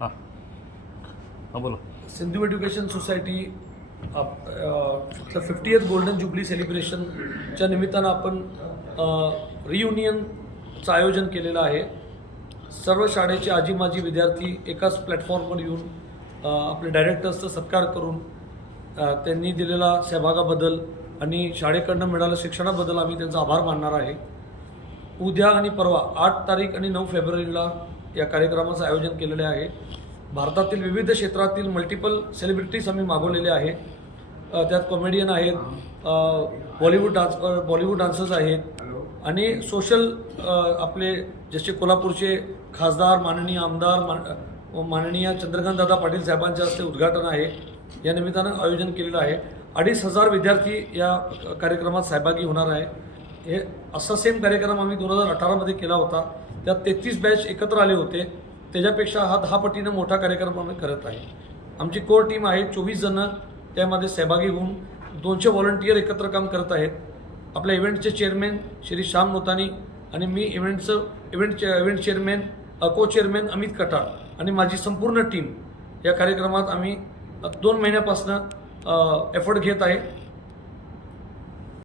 हां. हां बोला. Sindhu education society fiftieth golden jubilee सेलिब्रेशनच्या निमित्तानं आपण रियुनियनचं आयोजन केलेलं आहे. सर्व शाळेचे आजी माजी विद्यार्थी एकाच प्लॅटफॉर्मवर येऊन आपले डायरेक्टर्सचा सत्कार करून त्यांनी दिलेला सहभागाबद्दल आणि शाळेकडनं मिळालेल्या शिक्षणाबद्दल आम्ही त्यांचा आभार मानणार आहे. उद्या आणि परवा आठ तारीख आणि नऊ फेब्रुवारीला या कार्यक्रमाचं आयोजन केलेले आहे. भारतातील विविध क्षेत्रातील मल्टिपल सेलिब्रिटीज आम्ही मागवलेले आहे. त्यात कॉमेडियन आहेत बॉलिवूड डान्स बॉलिवूड डान्सर्स आहेत आणि सोशल आपले जसे कोल्हापूरचे खासदार माननीय आमदार मान- माननीय चंद्रकांत दादा पाटील साहेबांच्या हस्ते उद्घाटन आहे. या निमित्तानं आयोजन केलेलं आहे. अडीच हजार विद्यार्थी या कार्यक्रमात सहभागी होणार आहे. हे असा सेम कार्यक्रम आम्ही दोन हजार अठरामध्ये केला होता. त्यात तेहतीस बॅच एकत्र आले होते. त्याच्यापेक्षा हा दहा पटीनं मोठा कार्यक्रम आम्ही करत आहे. आमची कोर टीम आहे चोवीस जणं. त्यामध्ये सहभागी होऊन दोनशे व्हॉलंटियर एकत्र काम करत आहेत. आपल्या इव्हेंटचे चेअरमॅन श्री श्याम नोतानी आणि मी इव्हेंटचं event event chairman co chairman Amit Katal आणि माझी संपूर्ण टीम या कार्यक्रमात आम्ही दोन महिन्यापासून एफर्ट घेत आहे.